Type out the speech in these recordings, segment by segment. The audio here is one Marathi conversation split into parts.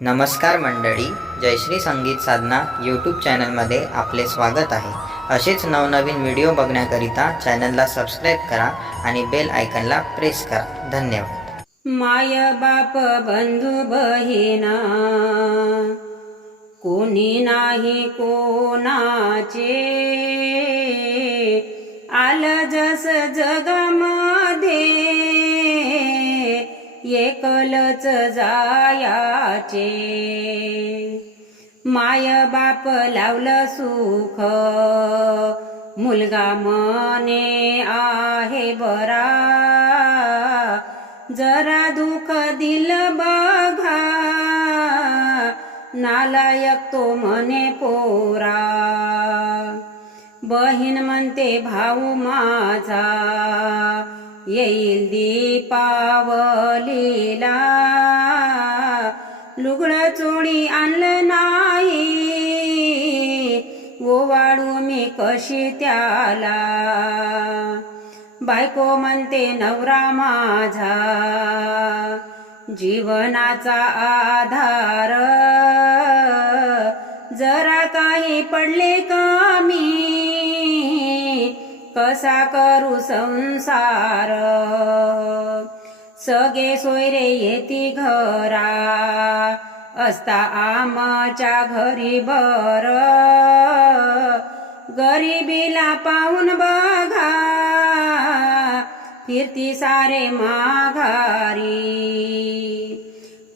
नमस्कार मंडळी, जयश्री संगीत साधना यूट्यूब चॅनलमध्ये आपले स्वागत आहे। असेच नवनवीन व्हिडिओ बघण्याकरिता चॅनलला सबस्क्राईब करा आणि बेल आयकॉनला प्रेस करा। धन्यवाद। माय बाप बंधू बहिणा कोणी नाही कोणाचे, आलं जस जगामध्ये एकलच जायाचे। माय बाप लावलं सुख, मुलगा मने आहे बरा, जरा दुःख दिलं बघा, नालायक तो मने पोरा। बहीण म्हणते भाऊ माझा येईल दीपावलीला, लुगडं चोळी आणलं नाही, ओवाळू मी कशी त्याला। बायको म्हणते नवरा माझा जीवनाचा आधार, जरा काही पडले कमी, कसा करू संसार। सगळे सोयरे येती घरा, असता आमच्या घरी बर, गरिबीला पाहून बघा, फिरती सारे माघारी।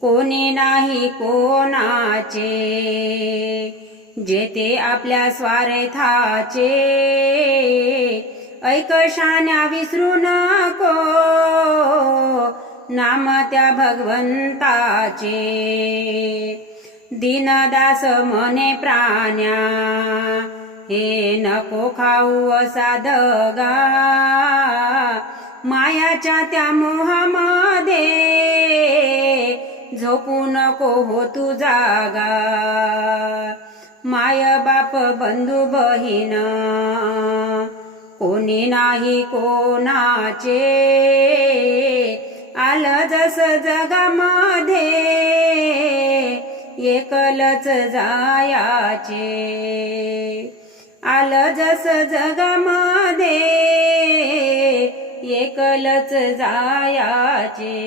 कोणी नाही कोणाचे, जेते आपल्या स्वार्थाचे, ऐक शान्या विसरू नको, नाम त्या भगवंताचे। दीनदास मने प्राण्या, हे नको खाऊ असा दगा, मायाच्या त्या मोहामध्ये झोपू नको हो तू जागा। माय बाप बंधू बहीण कोणी नाही कोणाचे, आलं जस जगामध्ये एकलच जायाचे। आलं जस जगामध्ये एकलच जायाचे।